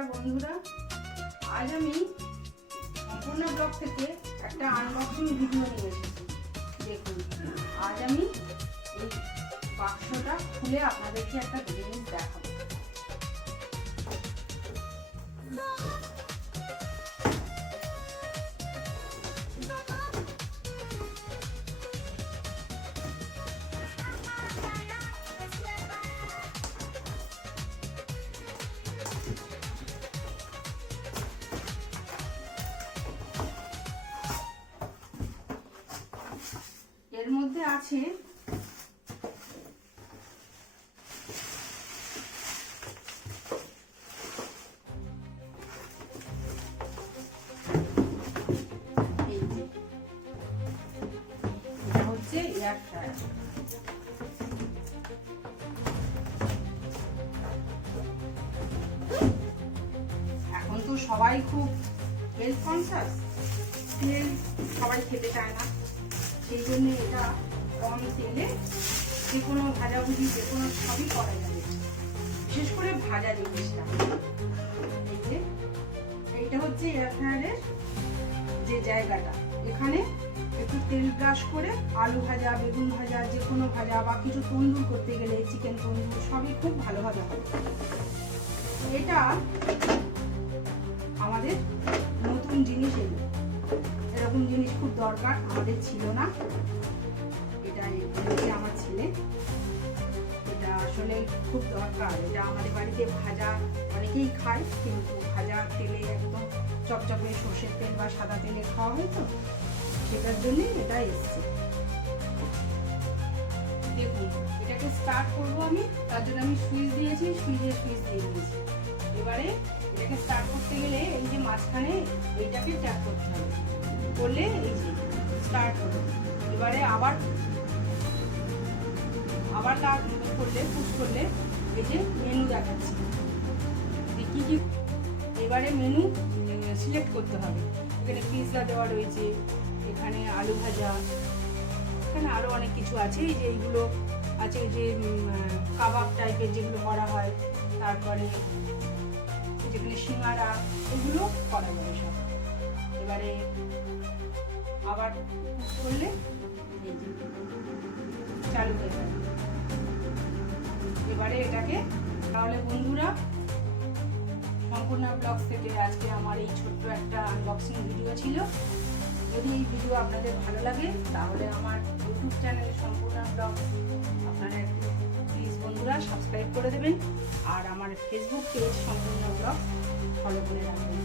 নমস্কার বন্ধুরা, আজ আমি সম্পূর্ণ ব্লগ থেকে একটা আনবক্সিং ভিডিও নিয়ে এসেছি। দেখুন, আজ আমি এই বাক্সটা খুলে আপনাদেরকে একটা জিনিস দেখাবো। এর মধ্যে আছে এটা হচ্ছে এয়ার ফ্রায়ার। এখন তো সবাই খুব হেলথ কনসাস, তেল সবাই খেতে চায় না, সেই জন্য এটা কম তেলে যে কোনো ভাজাভুজি যে কোনো সবই করা যাবে, বিশেষ করে ভাজা জিনিসটা। এইটা হচ্ছে এয়ার ফ্রায়ারের যে জায়গাটা, এখানে একটু তেল ব্রাশ করে আলু ভাজা, বেগুন ভাজা, যে কোনো ভাজা বা কিছু তন্দুর করতে গেলে চিকেন তন্দুর সবই খুব ভালোভাবে হবে। এটা আমাদের নতুন জিনিস, এরকম জিনিস খুব দরকার, আমাদের ছিল না। এটা আমার ছেলে, এটা আসলে খুব দরকার। এটা আমাদের বাড়িতে ভাজা অনেকেই খায়, কিন্তু ভাজা তেলে একদম চপচপে সর্ষের তেল বা সাদা তেলে খাওয়া হয়, তো সেটার জন্য এটা এসছে। দেখুন, এটাকে স্টার্ট করবো আমি, তার জন্য আমি সুইচ দিয়েছি, সুইচ দিয়ে দিয়েছি। এবারে এটাকে স্টার্ট করতে গেলে এই যে মাঝখানে এইটাকে ট্যাপ করতে হবে, করলে এই যে স্টার্ট হলো। এবারে আবার করলে পুশ করলে এই যে মেনু দেখাচ্ছে কি কি। এবারে মেনু সিলেক্ট করতে হবে। এখানে পিৎজা দেওয়া রয়েছে, এখানে আলু ভাজা, এখানে আরো অনেক কিছু আছে। এই যে এইগুলো আছে, যে কাবাব টাইপের যেগুলো করা হয়, তারপরে যেখানে সিঙ্গারা, এগুলো করা যাবে সব। এবারে আবার করলে চালু হয়ে যাবে। এবারে এটাকে, তাহলে বন্ধুরা, সম্পূর্ণ ব্লগস থেকে আজকে আমার এই ছোট্ট একটা আনবক্সিং ভিডিও ছিল। যদি এই ভিডিও আপনাদের ভালো লাগে তাহলে আমার ইউটিউব চ্যানেল সম্পূর্ণ ব্লগ আপনারা একটু প্লিজ বন্ধুরা সাবস্ক্রাইব করে দেবেন, আর আমার ফেসবুক পেজ সম্পূর্ণ ব্লগ ফলো করে রাখবেন।